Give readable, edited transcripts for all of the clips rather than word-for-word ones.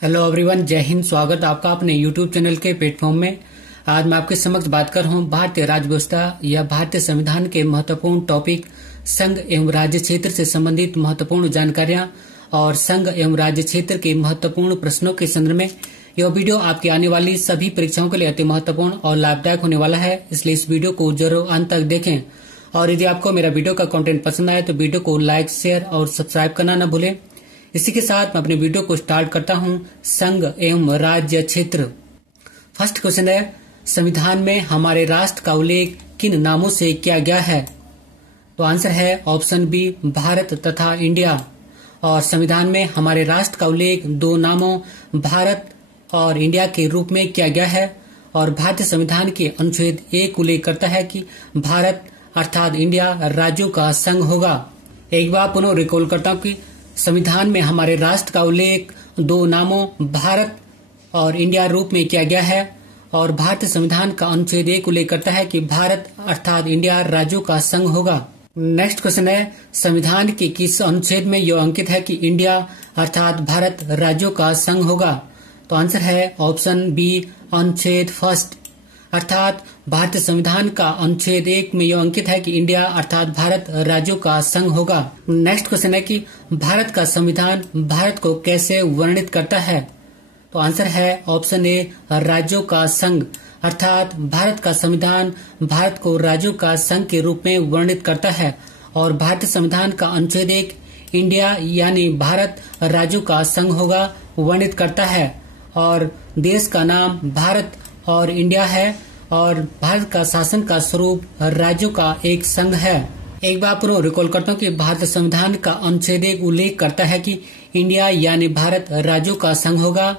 Hello everyone, जय हिंद। स्वागत आपका अपने यूट्यूब चैनल के प्लेटफॉर्म में। आज मैं आपके समक्ष बात कर रहा हूँ भारतीय राज्य व्यवस्था या भारतीय संविधान के महत्वपूर्ण टॉपिक संघ एवं राज्य क्षेत्र से संबंधित महत्वपूर्ण जानकारियां और संघ एवं राज्य क्षेत्र के महत्वपूर्ण प्रश्नों के संदर्भ में यह वीडियो आपकी आने वाली सभी परीक्षाओं के लिए अति महत्वपूर्ण और लाभदायक होने वाला है, इसलिए इस वीडियो को जरूर अंत तक देखें। और यदि आपको मेरा वीडियो का कंटेंट पसंद आए तो वीडियो को लाइक, शेयर और सब्सक्राइब करना न भूलें। इसी के साथ मैं अपने वीडियो को स्टार्ट करता हूं। संघ एवं राज्य क्षेत्र। फर्स्ट क्वेश्चन है, संविधान में हमारे राष्ट्र का उल्लेख किन नामों से किया गया है? तो आंसर है ऑप्शन बी, भारत तथा इंडिया। और संविधान में हमारे राष्ट्र का उल्लेख दो नामों भारत और इंडिया के रूप में किया गया है। और भारतीय संविधान के अनुच्छेद 1 उल्लेख करता है कि भारत अर्थात इंडिया राज्यों का संघ होगा। एक बार पुनः रिकॉल करता हूँ कि संविधान में हमारे राष्ट्र का उल्लेख दो नामों भारत और इंडिया रूप में किया गया है। और भारतीय संविधान का अनुच्छेद 1 उल्लेख करता है कि भारत अर्थात इंडिया राज्यों का संघ होगा। नेक्स्ट क्वेश्चन है, संविधान के किस अनुच्छेद में यह अंकित है कि इंडिया अर्थात भारत राज्यों का संघ होगा? तो आंसर है ऑप्शन बी, अनुच्छेद 1। अर्थात भारतीय संविधान का अनुच्छेद 1 में यह अंकित है कि इंडिया अर्थात भारत राज्यों का संघ होगा। नेक्स्ट क्वेश्चन है कि भारत का संविधान भारत को कैसे वर्णित करता है? तो आंसर है ऑप्शन ए, राज्यों का संघ। अर्थात भारत का संविधान भारत को राज्यों का संघ के रूप में वर्णित करता है। और भारतीय संविधान का अनुच्छेद 1 इंडिया यानी भारत राज्यों का संघ होगा वर्णित करता है। और देश का नाम भारत और इंडिया है। और भारत का शासन का स्वरूप राज्यों का एक संघ है। एक बार पुनः रिकॉल करता हूँ कि भारतीय संविधान का अनुच्छेद 1 उल्लेख करता है कि इंडिया यानी भारत राज्यों का संघ होगा।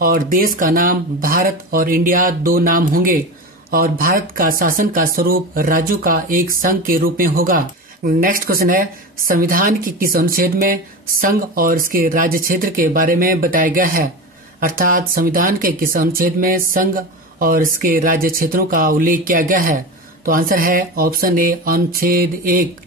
और देश का नाम भारत और इंडिया दो नाम होंगे। और भारत का शासन का स्वरूप राज्यों का एक संघ के रूप में होगा। नेक्स्ट क्वेश्चन है, संविधान के किस अनुच्छेद में संघ और इसके राज्य क्षेत्र के बारे में बताया गया है? अर्थात संविधान के किस अनुच्छेद में संघ और इसके राज्य क्षेत्रों का उल्लेख किया गया है? तो आंसर है ऑप्शन ए, अनुच्छेद 1।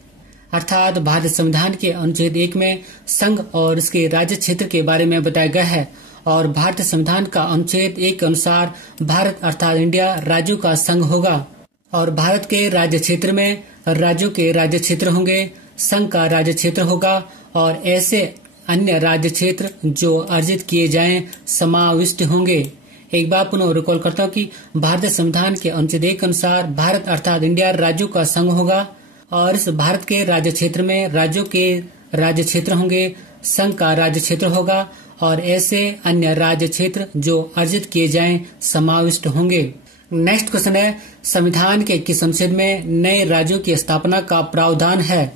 अर्थात भारतीय संविधान के अनुच्छेद 1 में संघ और इसके राज्य क्षेत्र के बारे में बताया गया है। और भारतीय संविधान का अनुच्छेद 1 के अनुसार भारत अर्थात इंडिया राज्यों का संघ होगा। और भारत के राज्य क्षेत्र में राज्यों के राज्य क्षेत्र होंगे, संघ का राज्य क्षेत्र होगा और ऐसे अन्य राज्य क्षेत्र जो अर्जित किए जाएं समाविष्ट होंगे। एक बार पुनः रिकॉल करता हूँ कि भारतीय संविधान के अनुच्छेद 1 के अनुसार भारत अर्थात इंडिया राज्यों का संघ होगा। और इस भारत के राज्य क्षेत्र में राज्यों के राज्य क्षेत्र होंगे, संघ का राज्य क्षेत्र होगा और ऐसे अन्य राज्य क्षेत्र जो अर्जित किए जाएं समाविष्ट होंगे। नेक्स्ट क्वेश्चन है, संविधान के किस अनुच्छेद में नए राज्यों की स्थापना का प्रावधान है?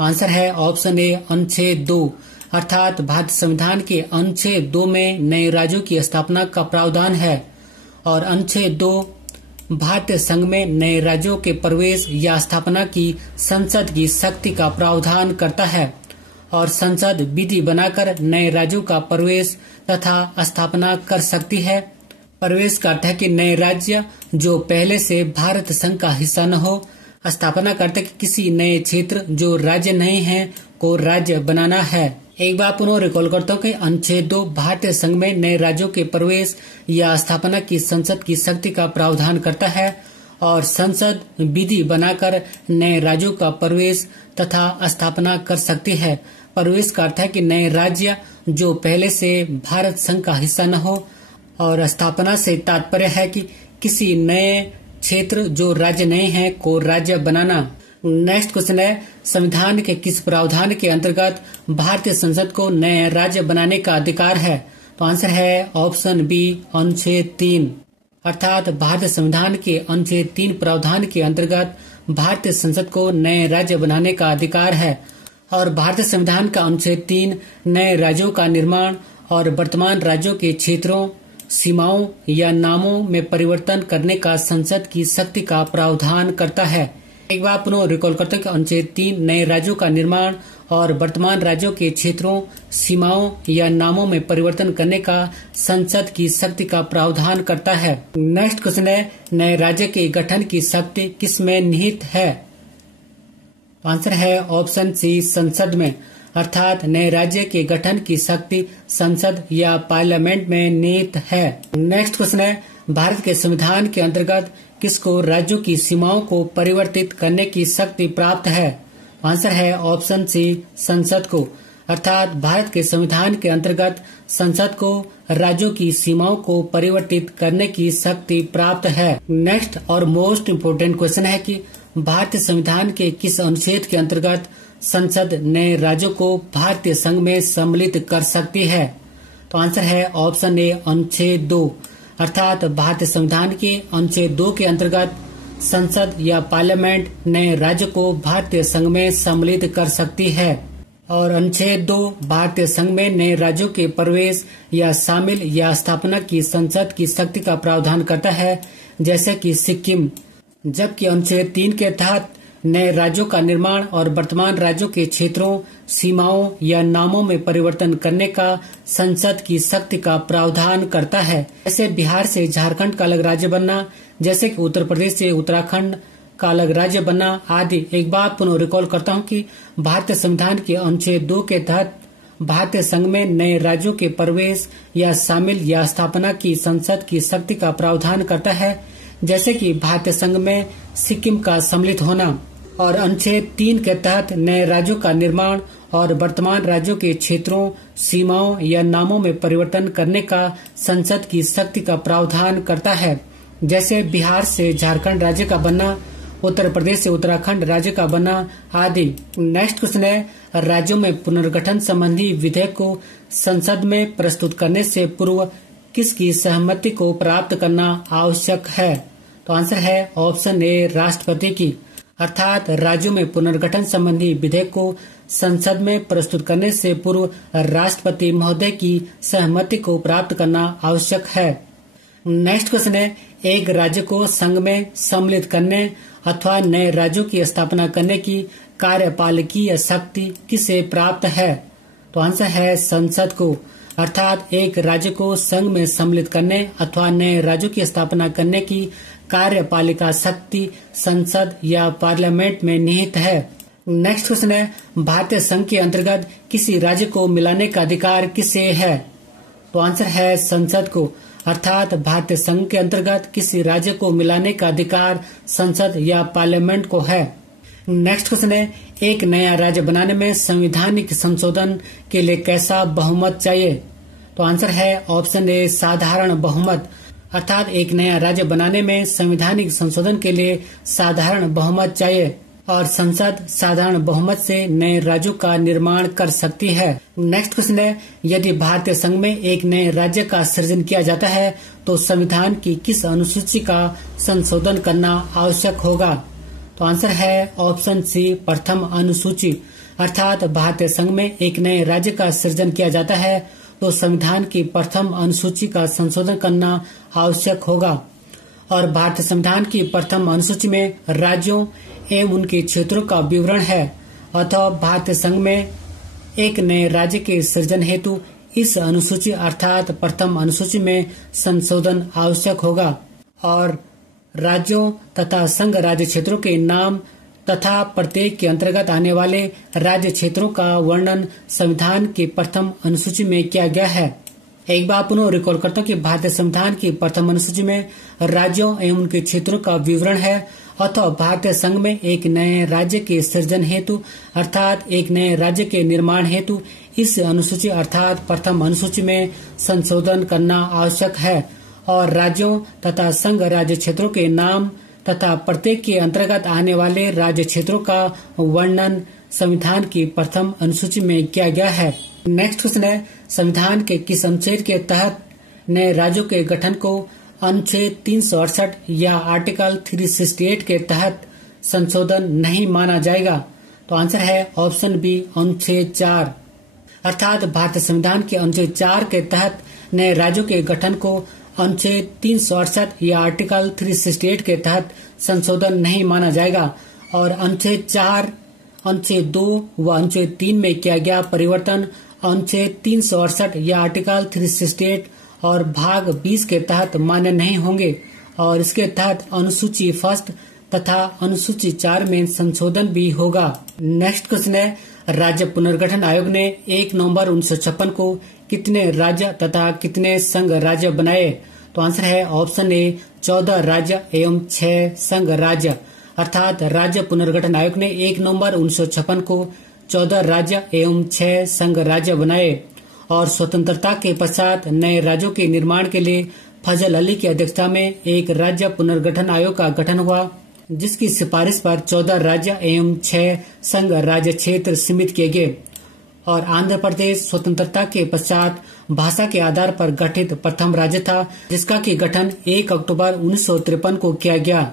आंसर है ऑप्शन ए, अनुच्छेद 2। अर्थात भारतीय संविधान के अनुच्छेद 2 में नए राज्यों की स्थापना का प्रावधान है। और अनुच्छेद 2 भारतीय संघ में नए राज्यों के प्रवेश या स्थापना की संसद की शक्ति का प्रावधान करता है। और संसद विधि बनाकर नए राज्यों का प्रवेश तथा स्थापना कर सकती है। प्रवेश का अर्थ है कि नए राज्य जो पहले से भारत संघ का हिस्सा न हो। स्थापना करते कि किसी नए क्षेत्र जो राज्य नहीं है को राज्य बनाना है। एक बार पुनः रिकॉल करता हूँ कि अनुच्छेद 2 भारतीय संघ में नए राज्यों के प्रवेश या स्थापना की संसद की शक्ति का प्रावधान करता है। और संसद विधि बनाकर नए राज्यों का प्रवेश तथा स्थापना कर सकती है। प्रवेश का अर्थ है कि नए राज्य जो पहले से भारत संघ का हिस्सा न हो। और स्थापना से तात्पर्य है कि किसी नए क्षेत्र जो राज्य नहीं है को राज्य बनाना। नेक्स्ट क्वेश्चन है, संविधान के किस प्रावधान के अंतर्गत भारतीय संसद को नए राज्य बनाने का अधिकार है? तो आंसर है ऑप्शन बी, अनुच्छेद 3। अर्थात भारतीय संविधान के अनुच्छेद 3 प्रावधान के अंतर्गत भारतीय संसद को नए राज्य बनाने का अधिकार है। और भारतीय संविधान का अनुच्छेद 3 नए राज्यों का निर्माण और वर्तमान राज्यों के क्षेत्रों, सीमाओं या नामों में परिवर्तन करने का संसद की शक्ति का प्रावधान करता है। एक बार पुनः रिकॉल करते हैं कि अनुच्छेद 3 नए राज्यों का निर्माण और वर्तमान राज्यों के क्षेत्रों, सीमाओं या नामों में परिवर्तन करने का संसद की शक्ति का प्रावधान करता है। नेक्स्ट क्वेश्चन है, नए राज्य के गठन की शक्ति किस में निहित है? आंसर है ऑप्शन सी, संसद में। अर्थात नए राज्य के गठन की शक्ति संसद या पार्लियामेंट में निहित है। नेक्स्ट क्वेश्चन है, भारत के संविधान के अंतर्गत किसको राज्यों की सीमाओं को परिवर्तित करने की शक्ति प्राप्त है? आंसर है ऑप्शन सी, संसद को। अर्थात भारत के संविधान के अंतर्गत संसद को राज्यों की सीमाओं को परिवर्तित करने की शक्ति प्राप्त है। नेक्स्ट और मोस्ट इम्पोर्टेंट क्वेश्चन है कि भारतीय संविधान के किस अनुच्छेद के अंतर्गत संसद नए राज्यों को भारतीय संघ में सम्मिलित कर सकती है? तो आंसर है ऑप्शन ए, अनुच्छेद 2। अर्थात भारतीय संविधान के अनुच्छेद 2 के अंतर्गत संसद या पार्लियामेंट नए राज्य को भारतीय संघ में सम्मिलित कर सकती है। और अनुच्छेद 2 भारतीय संघ में नए राज्यों के प्रवेश या शामिल या स्थापना की संसद की शक्ति का प्रावधान करता है, जैसे कि सिक्किम। जबकि अनुच्छेद 3 के तहत नए राज्यों का निर्माण और वर्तमान राज्यों के क्षेत्रों, सीमाओं या नामों में परिवर्तन करने का संसद की शक्ति का प्रावधान करता है। जैसे बिहार से झारखंड का अलग राज्य बनना, जैसे कि उत्तर प्रदेश से उत्तराखंड का अलग राज्य बनना आदि। एक बात पुनः रिकॉल करता हूं कि भारतीय संविधान के अनुच्छेद 2 के तहत भारतीय संघ में नए राज्यों के प्रवेश या शामिल या स्थापना की संसद की शक्ति का प्रावधान करता है, जैसे कि भारतीय संघ में सिक्किम का सम्मिलित होना। और अनुच्छेद 3 के तहत नए राज्यों का निर्माण और वर्तमान राज्यों के क्षेत्रों, सीमाओं या नामों में परिवर्तन करने का संसद की शक्ति का प्रावधान करता है, जैसे बिहार से झारखंड राज्य का बनना, उत्तर प्रदेश से उत्तराखंड राज्य का बनना आदि। नेक्स्ट क्वेश्चन है, राज्यों में पुनर्गठन संबंधी विधेयक को संसद में प्रस्तुत करने से पूर्व किसकी सहमति को प्राप्त करना आवश्यक है? तो आंसर है ऑप्शन ए, राष्ट्रपति की। अर्थात राज्यों में पुनर्गठन संबंधी विधेयक को संसद में प्रस्तुत करने से पूर्व राष्ट्रपति महोदय की सहमति को प्राप्त करना आवश्यक है। नेक्स्ट क्वेश्चन है, एक राज्य को संघ में सम्मिलित करने अथवा नए राज्यों की स्थापना करने की कार्यपालिकीय शक्ति किसे प्राप्त है? तो आंसर है संसद को। अर्थात एक राज्य को संघ में सम्मिलित करने अथवा नए राज्यों की स्थापना करने की कार्यपालिका शक्ति संसद या पार्लियामेंट में निहित है। नेक्स्ट क्वेश्चन है, भारतीय संघ के अंतर्गत किसी राज्य को मिलाने का अधिकार किसे है? तो आंसर है संसद को। अर्थात भारतीय संघ के अंतर्गत किसी राज्य को मिलाने का अधिकार संसद या पार्लियामेंट को है। नेक्स्ट क्वेश्चन है, एक नया राज्य बनाने में संवैधानिक संशोधन के लिए कैसा बहुमत चाहिए? तो आंसर है ऑप्शन ए, साधारण बहुमत। अर्थात एक नया राज्य बनाने में संवैधानिक संशोधन के लिए साधारण बहुमत चाहिए और संसद साधारण बहुमत से नए राज्यों का निर्माण कर सकती है। नेक्स्ट क्वेश्चन है, यदि भारतीय संघ में एक नए राज्य का सृजन किया जाता है तो संविधान की किस अनुसूची का संशोधन करना आवश्यक होगा? तो आंसर है ऑप्शन सी, प्रथम अनुसूची। अर्थात भारतीय संघ में एक नए राज्य का सृजन किया जाता है तो संविधान की प्रथम अनुसूची का संशोधन करना आवश्यक होगा। और भारतीय संविधान की प्रथम अनुसूची में राज्यों एवं उनके क्षेत्रों का विवरण है, अथवा भारतीय संघ में एक नए राज्य के सृजन हेतु इस अनुसूची अर्थात प्रथम अनुसूची में संशोधन आवश्यक होगा। और राज्यों तथा संघ राज्य क्षेत्रों के नाम तथा प्रत्येक के अंतर्गत आने वाले राज्य क्षेत्रों का वर्णन संविधान की प्रथम अनुसूची में किया गया है। एक बार पुनः रिकॉल करता हूँ कि भारतीय संविधान की प्रथम अनुसूची में राज्यों एवं उनके क्षेत्रों का विवरण है, अथवा भारतीय संघ में एक नए राज्य के सृजन हेतु अर्थात एक नए राज्य के निर्माण हेतु इस अनुसूची अर्थात प्रथम अनुसूची में संशोधन करना आवश्यक है। और राज्यों तथा संघ राज्य क्षेत्रों के नाम तथा प्रत्येक के अंतर्गत आने वाले राज्य क्षेत्रों का वर्णन संविधान की प्रथम अनुसूची में किया गया है। नेक्स्ट क्वेश्चन है, संविधान के किस अनुच्छेद के तहत नए राज्यों के गठन को अनुच्छेद 368 या आर्टिकल 368 के तहत संशोधन नहीं माना जाएगा? तो आंसर है ऑप्शन बी, अनुच्छेद 4। अर्थात भारतीय संविधान के अनुच्छेद 4 के तहत नए राज्यों के गठन को अनुच्छेद 368 या आर्टिकल 368 के तहत संशोधन नहीं माना जाएगा। और अनुच्छेद 4, अनुच्छेद 2 व अनुच्छेद 3 में किया गया परिवर्तन अनुच्छेद 368 या आर्टिकल 368 और भाग 20 के तहत मान्य नहीं होंगे और इसके तहत अनुसूची 1 तथा अनुसूची 4 में संशोधन भी होगा। नेक्स्ट क्वेश्चन है, राज्य पुनर्गठन आयोग ने 1 नवंबर 1956 को कितने राज्य तथा कितने संघ राज्य बनाए? तो आंसर है ऑप्शन ए 14 राज्य एवं 6 संघ राज्य। अर्थात राज्य पुनर्गठन आयोग ने 1 नवंबर 1956 को 14 राज्य एवं 6 संघ राज्य बनाए। और स्वतंत्रता के पश्चात नए राज्यों के निर्माण के लिए फजल अली की अध्यक्षता में एक राज्य पुनर्गठन आयोग का गठन हुआ, जिसकी सिफारिश पर 14 राज्य एवं 6 संघ राज्य क्षेत्र सीमित किए गए। और आंध्र प्रदेश स्वतंत्रता के पश्चात भाषा के आधार पर गठित प्रथम राज्य था, जिसका की गठन 1 अक्टूबर 1953 को किया गया।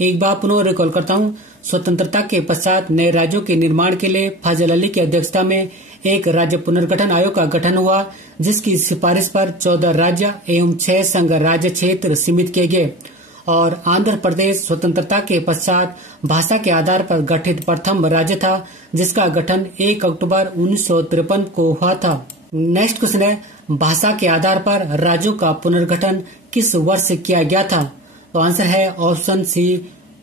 एक बार पुनः रिकॉल करता हूँ। स्वतंत्रता के पश्चात नए राज्यों के निर्माण के लिए फजल अली की अध्यक्षता में एक राज्य पुनर्गठन आयोग का गठन हुआ, जिसकी सिफारिश पर 14 राज्य एवं 6 संघ राज्य क्षेत्र सीमित किए गए। और आंध्र प्रदेश स्वतंत्रता के पश्चात भाषा के आधार पर गठित प्रथम राज्य था, जिसका गठन 1 अक्टूबर 1953 को हुआ था। नेक्स्ट क्वेश्चन है, भाषा के आधार पर राज्यों का पुनर्गठन किस वर्ष किया गया था? तो आंसर है ऑप्शन सी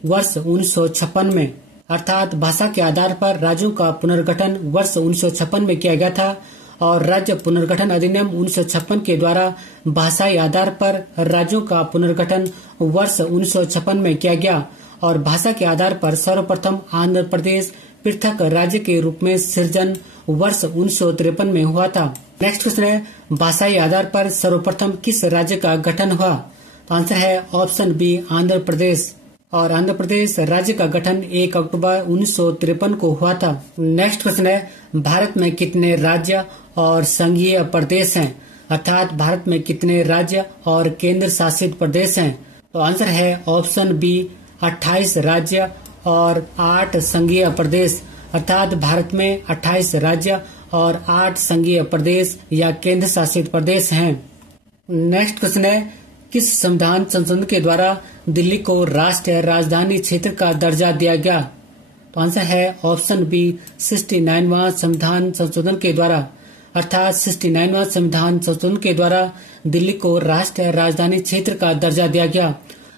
वर्ष 1956 में। अर्थात भाषा के आधार पर राज्यों का पुनर्गठन वर्ष 1956 में किया गया था। और राज्य पुनर्गठन अधिनियम 1956 के द्वारा भाषाई आधार पर राज्यों का पुनर्गठन वर्ष 1956 में किया गया। और भाषा के आधार पर सर्वप्रथम आंध्र प्रदेश पृथक राज्य के रूप में सृजन वर्ष 1953 में हुआ था। नेक्स्ट क्वेश्चन है, भाषाई आधार पर सर्वप्रथम किस राज्य का गठन हुआ? तो आंसर है ऑप्शन बी आंध्र प्रदेश। और आंध्र प्रदेश राज्य का गठन 1 अक्टूबर 1953 को हुआ था। नेक्स्ट क्वेश्चन है, भारत में कितने राज्य और संघीय प्रदेश हैं? अर्थात भारत में कितने राज्य और केंद्र शासित प्रदेश हैं? तो आंसर है ऑप्शन बी 28 राज्य और 8 संघीय प्रदेश। अर्थात भारत में 28 राज्य और 8 संघीय प्रदेश या केंद्र शासित प्रदेश हैं। नेक्स्ट क्वेश्चन है, किस संविधान संशोधन के द्वारा दिल्ली को राष्ट्रीय राजधानी क्षेत्र का दर्जा दिया गया? तो आंसर है ऑप्शन बी 69वां संविधान संशोधन के द्वारा। अर्थात 69वां संविधान संशोधन के द्वारा दिल्ली को राष्ट्रीय राजधानी क्षेत्र का दर्जा दिया गया।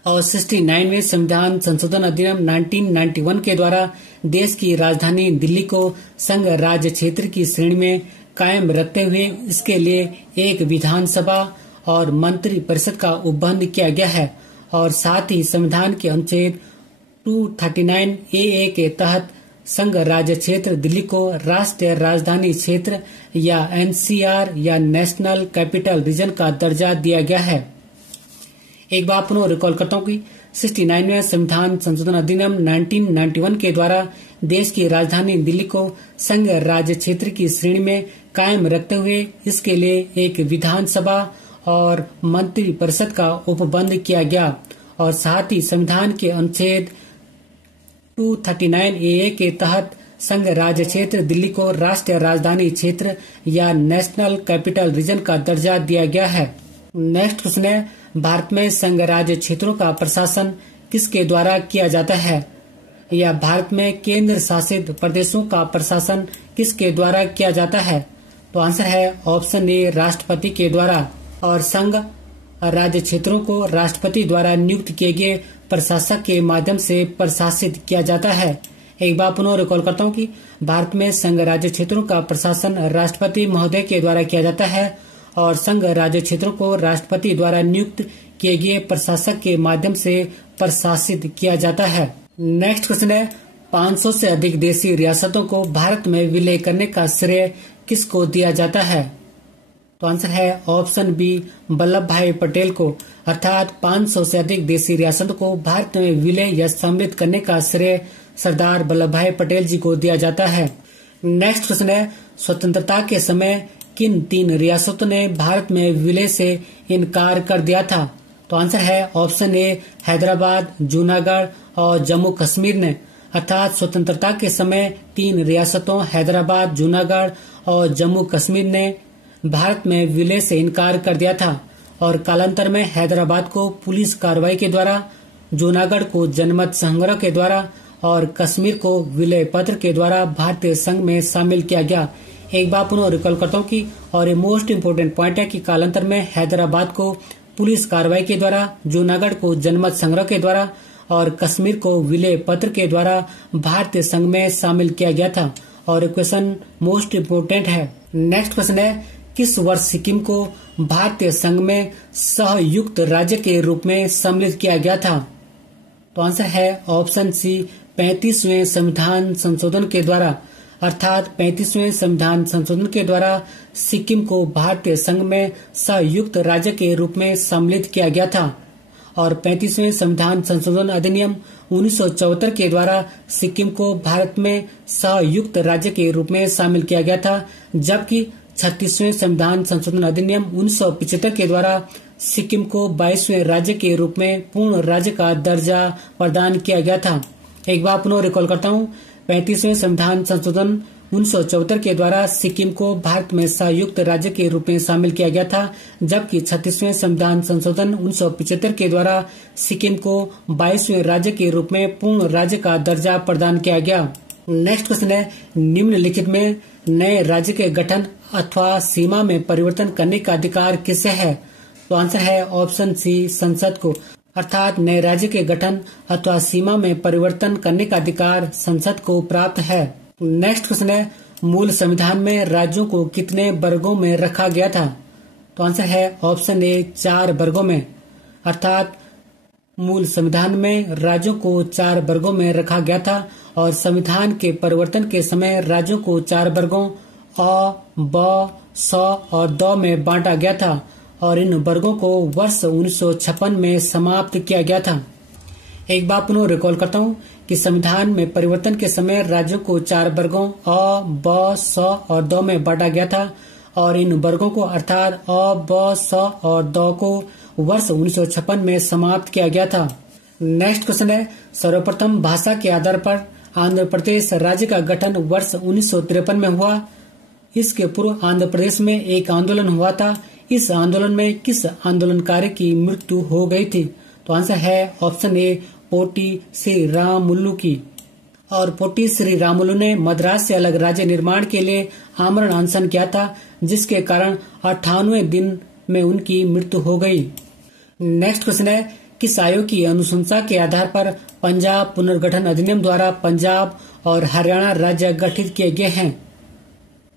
और 69वें संविधान संशोधन अधिनियम 1991 के द्वारा देश की राजधानी दिल्ली को संघ राज्य क्षेत्र की श्रेणी में कायम रखते हुए इसके लिए एक विधानसभा और मंत्री परिषद का उपबंध किया गया है। और साथ ही संविधान के अनुच्छेद 239 AA के तहत संघ राज्य क्षेत्र दिल्ली को राष्ट्रीय राजधानी क्षेत्र या NCR या नेशनल कैपिटल रीजन का दर्जा दिया गया है। एक बार पुनः रिकॉल करता हूँ कि 69वें संविधान संशोधन अधिनियम 1991 के द्वारा देश की राजधानी दिल्ली को संघ राज्य क्षेत्र की श्रेणी में कायम रखते हुए इसके लिए एक विधानसभा और मंत्री परिषद का उपबंध किया गया। और साथ ही संविधान के अनुच्छेद 239 AA के तहत संघ राज्य क्षेत्र दिल्ली को राष्ट्रीय राजधानी क्षेत्र या नेशनल कैपिटल रीजन का दर्जा दिया गया है। नेक्स्ट क्वेश्चन है, भारत में संघ राज्य क्षेत्रों का प्रशासन किसके द्वारा किया जाता है? या भारत में केंद्र शासित प्रदेशों का प्रशासन किसके द्वारा किया जाता है? तो आंसर है ऑप्शन ए राष्ट्रपति के द्वारा। और संघ राज्य क्षेत्रों को राष्ट्रपति द्वारा नियुक्त किए गए प्रशासक के माध्यम से प्रशासित किया जाता है। एक बार पुनः रिकॉल करता हूँ कि भारत में संघ राज्य क्षेत्रों का प्रशासन राष्ट्रपति महोदय के द्वारा किया जाता है और संघ राज्य क्षेत्रों को राष्ट्रपति द्वारा नियुक्त किए गए प्रशासक के माध्यम से प्रशासित किया जाता है। नेक्स्ट क्वेश्चन है, 500 से अधिक देशी रियासतों को भारत में विलय करने का श्रेय किसको दिया जाता है? तो आंसर है ऑप्शन बी वल्लभ भाई पटेल को। अर्थात 500 से अधिक देशी रियासतों को भारत में विलय या सम्मिलित करने का श्रेय सरदार वल्लभ भाई पटेल जी को दिया जाता है। नेक्स्ट क्वेश्चन है, स्वतंत्रता के समय किन 3 रियासतों ने भारत में विलय से इनकार कर दिया था? तो आंसर है ऑप्शन ए हैदराबाद, जूनागढ़ और जम्मू कश्मीर ने। अर्थात स्वतंत्रता के समय 3 रियासतों हैदराबाद, जूनागढ़ और जम्मू कश्मीर ने भारत में विलय से इनकार कर दिया था। और कालांतर में हैदराबाद को पुलिस कार्रवाई के द्वारा, जूनागढ़ को जनमत संग्रह के द्वारा और कश्मीर को विलय पत्र के द्वारा भारतीय संघ में शामिल किया गया। एक बार पुनः रिकॉल करता हूँ कि और ये मोस्ट इम्पोर्टेंट पॉइंट है कि कालांतर में हैदराबाद को पुलिस कार्रवाई के द्वारा, जूनागढ़ को जनमत संग्रह के द्वारा और कश्मीर को विलय पत्र के द्वारा भारतीय संघ में शामिल किया गया था। और क्वेश्चन मोस्ट इम्पोर्टेंट है। नेक्स्ट क्वेश्चन है, किस वर्ष सिक्किम को भारतीय संघ में सहयुक्त राज्य के रूप में सम्मिलित किया गया था? तो आंसर है ऑप्शन सी, 35वें संविधान संशोधन के द्वारा। अर्थात 35वें संविधान संशोधन के द्वारा सिक्किम को भारतीय संघ में संयुक्त राज्य के रूप में सम्मिलित किया गया था और 35वें संविधान संशोधन अधिनियम 1974 के द्वारा सिक्किम को भारत में संयुक्त राज्य के रूप में शामिल किया गया था, जबकि 36वें संविधान संशोधन अधिनियम 1975 के द्वारा सिक्किम को 22वें राज्य के रूप में पूर्ण राज्य का दर्जा प्रदान किया गया था। एक बार पुनः रिकॉल करता हूँ, 35वें संविधान संशोधन 1974 के द्वारा सिक्किम को भारत में संयुक्त राज्य के रूप में शामिल किया गया था, जबकि 36वें संविधान संशोधन 1975 के द्वारा सिक्किम को 22वें राज्य के रूप में पूर्ण राज्य का दर्जा प्रदान किया गया। नेक्स्ट क्वेश्चन है, निम्नलिखित में नए राज्य के गठन अथवा सीमा में परिवर्तन करने का अधिकार किसे है? तो आंसर है ऑप्शन सी, संसद को। अर्थात नए राज्य के गठन अथवा सीमा में परिवर्तन करने का अधिकार संसद को प्राप्त है। नेक्स्ट क्वेश्चन है, मूल संविधान में राज्यों को कितने वर्गों में रखा गया था? तो आंसर है ऑप्शन ए, 4 वर्गों में। अर्थात मूल संविधान में राज्यों को 4 वर्गों में रखा गया था और संविधान के परिवर्तन के समय राज्यों को 4 वर्गों अ, ब, स और द में बांटा गया था और इन वर्गों को वर्ष 1956 में समाप्त किया गया था। एक बार पुनः रिकॉल करता हूँ कि संविधान में परिवर्तन के समय राज्यों को 4 वर्गों अ, ब, स और द में बांटा गया था और इन वर्गों को अर्थात अ, ब, स और द को वर्ष 1956 में समाप्त किया गया था। नेक्स्ट क्वेश्चन है, सर्वप्रथम भाषा के आधार पर आंध्र प्रदेश राज्य का गठन वर्ष 1953 में हुआ। इसके पूर्व आंध्र प्रदेश में एक आंदोलन हुआ था। इस आंदोलन में किस आंदोलनकारी की मृत्यु हो गई थी? तो आंसर है ऑप्शन ए, पोटी श्री रामुलु की। और पोटी श्री रामुलु ने मद्रास से अलग राज्य निर्माण के लिए आमरण अनशन किया था, जिसके कारण 98वें दिन में उनकी मृत्यु हो गई। नेक्स्ट क्वेश्चन है, किस आयोग की अनुशंसा के आधार पर पंजाब पुनर्गठन अधिनियम द्वारा पंजाब और हरियाणा राज्य गठित किए गए हैं?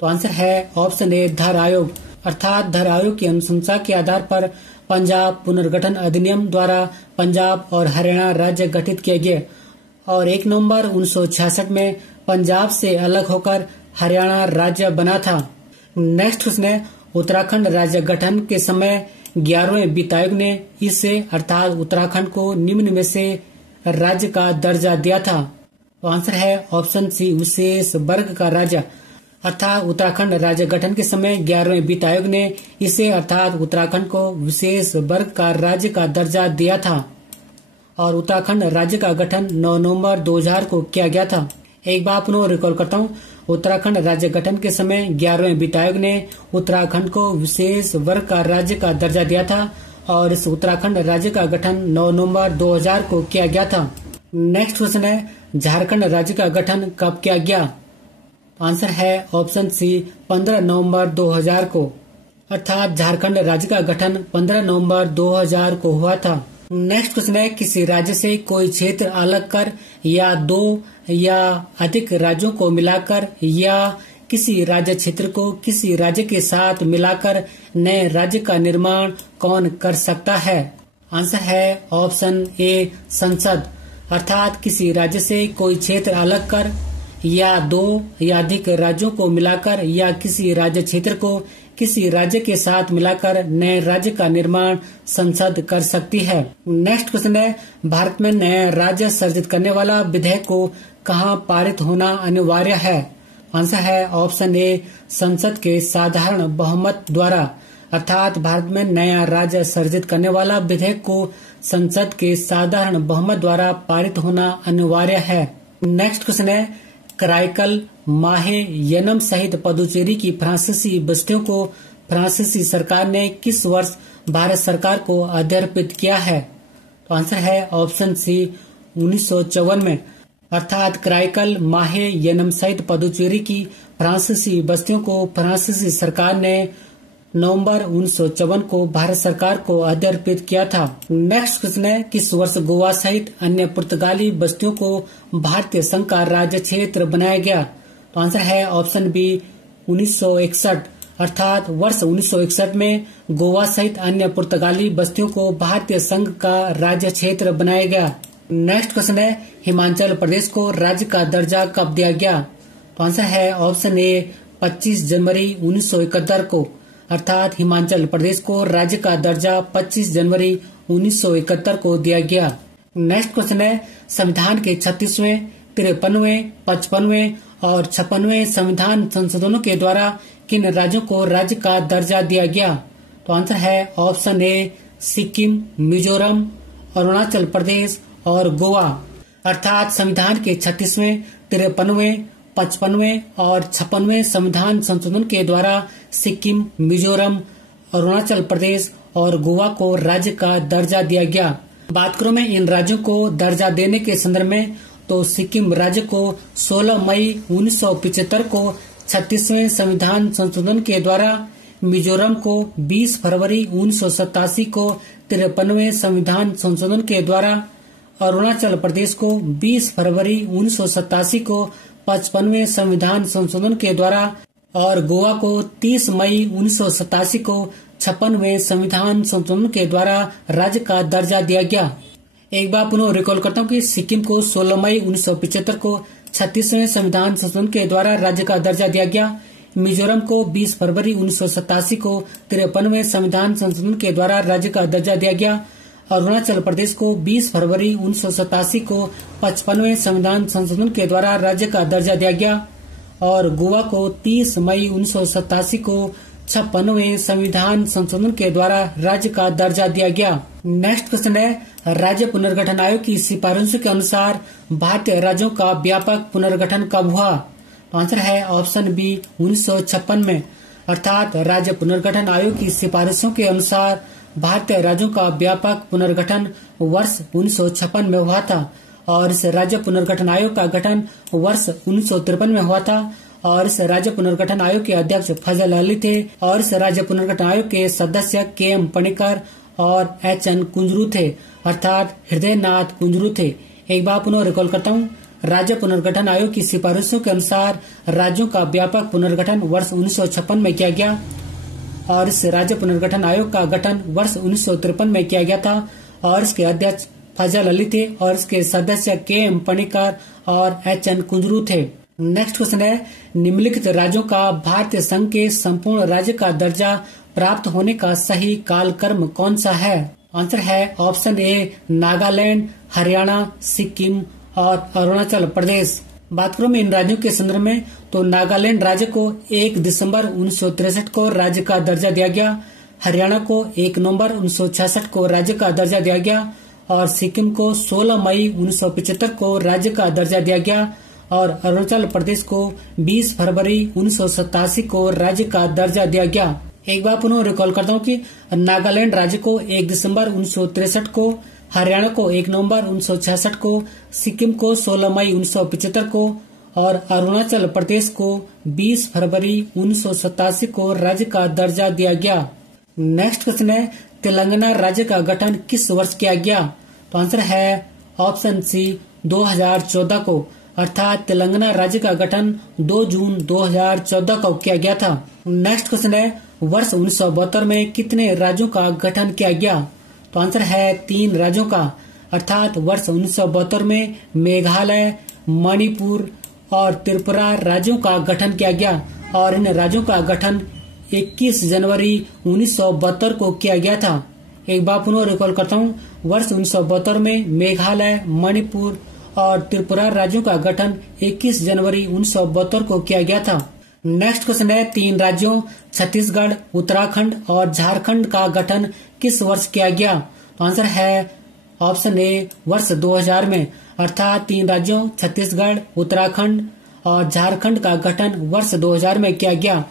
तो आंसर है ऑप्शन ए, धर आयोग। अर्थात धर आयोग की अनुशंसा के आधार पर पंजाब पुनर्गठन अधिनियम द्वारा पंजाब और हरियाणा राज्य गठित किए गए और 1 नवंबर 1966 में पंजाब से अलग होकर हरियाणा राज्य बना था। नेक्स्ट क्वेश्चन है, उत्तराखंड राज्य गठन के समय 11वें वित्त आयोग ने इसे अर्थात उत्तराखंड को निम्न में से राज्य का दर्जा दिया था। तो आंसर है ऑप्शन सी, विशेष वर्ग का राज्य। अर्थात उत्तराखंड राज्य गठन के समय 11वें वित्त आयोग ने इसे अर्थात उत्तराखंड को विशेष वर्ग का राज्य का दर्जा दिया था और उत्तराखंड राज्य का गठन 9 नवंबर 2000 को किया गया था। एक बार पुनः रिकॉल करता हूँ, उत्तराखंड राज्य गठन के समय 11वें वित्त आयोग ने उत्तराखंड को विशेष वर्ग का राज्य का दर्जा दिया था और इस उत्तराखंड राज्य का गठन 9 नवंबर 2000 को किया गया था। नेक्स्ट क्वेश्चन है, झारखंड राज्य का गठन कब किया गया? आंसर है ऑप्शन सी, 15 नवंबर 2000 को। अर्थात झारखंड राज्य का गठन 15 नवंबर 2000 को हुआ था। नेक्स्ट क्वेश्चन है, किसी राज्य से कोई क्षेत्र अलग कर या 2 या अधिक राज्यों को मिलाकर या किसी राज्य क्षेत्र को किसी राज्य के साथ मिलाकर नए राज्य का निर्माण कौन कर सकता है? आंसर है ऑप्शन ए, संसद। अर्थात किसी राज्य से कोई क्षेत्र अलग कर या 2 या अधिक राज्यों को मिलाकर या किसी राज्य क्षेत्र को किसी राज्य के साथ मिलाकर नए राज्य का निर्माण संसद कर सकती है। नेक्स्ट क्वेश्चन है, भारत में नया राज्य सर्जित करने वाला विधेयक को कहां पारित होना अनिवार्य है? आंसर है ऑप्शन ए, संसद के साधारण बहुमत द्वारा। अर्थात भारत में नया राज्य सर्जित करने वाला विधेयक को संसद के साधारण बहुमत द्वारा पारित होना अनिवार्य है। नेक्स्ट क्वेश्चन है, कराईकल, माहे, यनम सहित पुदुचेरी की फ्रांसीसी बस्तियों को फ्रांसीसी सरकार ने किस वर्ष भारत सरकार को अर्पित किया है? तो आंसर है ऑप्शन सी, 1954 में। अर्थात कराईकल, माहे, यनम सहित पुदुचेरी की फ्रांसीसी बस्तियों को फ्रांसीसी सरकार ने नवंबर 1954 को भारत सरकार को अर्पित किया था। नेक्स्ट क्वेश्चन है, किस वर्ष गोवा सहित अन्य पुर्तगाली बस्तियों को भारतीय संघ का राज्य क्षेत्र बनाया गया? तो आंसर है ऑप्शन बी 1961। अर्थात वर्ष 1961 में गोवा सहित अन्य पुर्तगाली बस्तियों को भारतीय संघ का राज्य क्षेत्र बनाया गया। नेक्स्ट क्वेश्चन है, हिमाचल प्रदेश को राज्य का दर्जा कब दिया गया? तो आंसर है ऑप्शन ए 25 जनवरी 1971 को। अर्थात हिमाचल प्रदेश को राज्य का दर्जा 25 जनवरी 1971 को दिया गया। नेक्स्ट क्वेश्चन है, संविधान के 36वें, 53वें, 55वें और 56वें संविधान संशोधनों के द्वारा किन राज्यों को राज्य का दर्जा दिया गया? तो आंसर है ऑप्शन ए सिक्किम, मिजोरम, अरुणाचल प्रदेश और गोवा। अर्थात संविधान के 36वें, 53वें, 55वें और 56वें संविधान संशोधन के द्वारा सिक्किम, मिजोरम, अरुणाचल प्रदेश और गोवा को राज्य का दर्जा दिया गया। बात करूं मैं इन राज्यों को दर्जा देने के संदर्भ में, तो सिक्किम राज्य को 16 मई 1975 को 36वें संविधान संशोधन के द्वारा, मिजोरम को 20 फरवरी 1987 को 53वें संविधान संशोधन के द्वारा, अरुणाचल प्रदेश को 20 फरवरी 1987 को 55वें संविधान संशोधन के द्वारा और गोवा को 30 मई 1987 को 56वें संविधान संशोधन के द्वारा राज्य का दर्जा दिया गया। एक बार पुनः रिकॉल करता हूँ कि सिक्किम को 16 मई 1975 को 36वें संविधान संशोधन के द्वारा राज्य का दर्जा दिया गया। मिजोरम को 20 फरवरी 1987 को 53वें संविधान संशोधन के द्वारा राज्य का दर्जा दिया गया। अरुणाचल प्रदेश को 20 फरवरी 1987 को 55वें संविधान संशोधन के द्वारा राज्य का दर्जा दिया गया और गोवा को 30 मई 1987 को 56वें संविधान संशोधन के द्वारा राज्य का दर्जा दिया गया। नेक्स्ट क्वेश्चन है, राज्य पुनर्गठन आयोग की सिफारिशों के अनुसार भारतीय राज्यों का व्यापक पुनर्गठन कब हुआ? तो आंसर है ऑप्शन बी 1956 में। अर्थात राज्य पुनर्गठन आयोग की सिफारिशों के अनुसार भारतीय राज्यों का व्यापक पुनर्गठन वर्ष 1956 में हुआ था और इस राज्य पुनर्गठन आयोग का गठन वर्ष 1953 में हुआ था और इस राज्य पुनर्गठन आयोग के अध्यक्ष फजल अली थे और इस राज्य पुनर्गठन आयोग के सदस्य के.एम. पणिक्कर और एच.एन. कुंजरू थे, अर्थात हृदयनाथ कुंजरू थे। एक बार पुनः रिकॉल करता हूँ, राज्य पुनर्गठन आयोग की सिफारिशों के अनुसार राज्यों का व्यापक पुनर्गठन वर्ष 1956 में किया गया और इस राज्य पुनर्गठन आयोग का गठन वर्ष 1953 में किया गया था और इसके अध्यक्ष फजल अली थे और इसके सदस्य के.एम. पणिक्कर और एच.एन. कुंजरू थे। नेक्स्ट क्वेश्चन है, निम्नलिखित राज्यों का भारतीय संघ के संपूर्ण राज्य का दर्जा प्राप्त होने का सही कालक्रम कौन सा है? आंसर है ऑप्शन ए नागालैंड, हरियाणा, सिक्किम और अरुणाचल प्रदेश। बात करूं मैं इन राज्यों के संदर्भ में, तो नागालैंड राज्य को 1 दिसंबर 1963 को राज्य का दर्जा दिया गया, हरियाणा को 1 नवंबर 1966 को राज्य का दर्जा दिया गया और सिक्किम को 16 मई 1975 को राज्य का दर्जा दिया गया और अरुणाचल प्रदेश को 20 फरवरी 1987 को राज्य का दर्जा दिया गया। एक बार पुनः रिकॉल करता हूँ कि नागालैंड राज्य को 1 दिसंबर 1963 को, हरियाणा को 1 नवंबर 1966 को, सिक्किम को 16 मई 1975 को और अरुणाचल प्रदेश को 20 फरवरी 1987 को राज्य का दर्जा दिया गया। नेक्स्ट क्वेश्चन है, तेलंगाना राज्य का गठन किस वर्ष किया गया? तो आंसर है ऑप्शन सी 2014 को। अर्थात तेलंगाना राज्य का गठन 2 जून 2014 को किया गया था। नेक्स्ट क्वेश्चन है, वर्ष 1972 में कितने राज्यों का गठन किया गया? तो आंसर है 3 राज्यों का। अर्थात वर्ष 1972 में मेघालय, मणिपुर और त्रिपुरा राज्यों का गठन किया गया और इन राज्यों का गठन 21 जनवरी 1972 को किया गया था। एक बार पुनः रिकॉल करता हूँ, वर्ष 1972 में मेघालय, मणिपुर और त्रिपुरा राज्यों का गठन 21 जनवरी 1972 को किया गया था। नेक्स्ट क्वेश्चन है, 3 राज्यों छत्तीसगढ़, उत्तराखंड और झारखंड का गठन किस वर्ष किया गया? तो आंसर है ऑप्शन ए वर्ष 2000 में। अर्थात 3 राज्यों छत्तीसगढ़, उत्तराखंड और झारखंड का गठन वर्ष 2000 में किया गया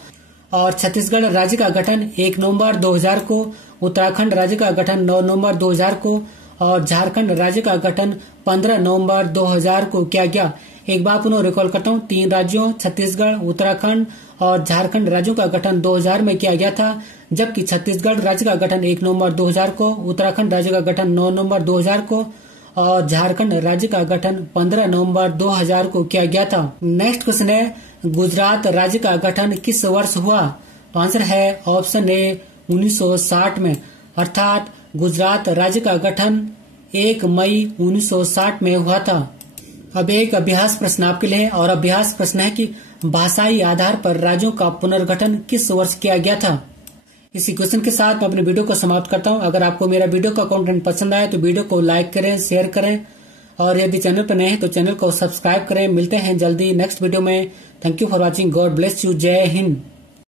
और छत्तीसगढ़ राज्य का गठन 1 नवंबर 2000 को, उत्तराखंड राज्य का गठन 9 नवंबर 2000 को और झारखंड राज्य का गठन 15 नवंबर 2000 को किया गया। एक बार पुनः रिकॉल करता हूँ, 3 राज्यों छत्तीसगढ़, उत्तराखंड और झारखंड राज्यों का गठन 2000 में किया गया था, जबकि छत्तीसगढ़ राज्य का गठन 1 नवंबर 2000 को, उत्तराखंड राज्य का गठन 9 नवंबर 2000 को और झारखंड राज्य का गठन 15 नवंबर 2000 को किया गया था। नेक्स्ट क्वेश्चन है, गुजरात राज्य का गठन किस वर्ष हुआ? तो आंसर है ऑप्शन ए 1960 में, अर्थात गुजरात राज्य का गठन 1 मई 1960 में हुआ था। अब एक अभ्यास प्रश्न आपके लिए है, और अभ्यास प्रश्न है कि भाषाई आधार पर राज्यों का पुनर्गठन किस वर्ष किया गया था। इसी क्वेश्चन के साथ मैं अपने वीडियो को समाप्त करता हूं। अगर आपको मेरा वीडियो का कंटेंट पसंद आए तो वीडियो को लाइक करें, शेयर करें, और यदि चैनल पर नए हैं तो चैनल को सब्सक्राइब करें। मिलते हैं जल्दी नेक्स्ट वीडियो में। Thank you for watching. God bless you. जय हिंद।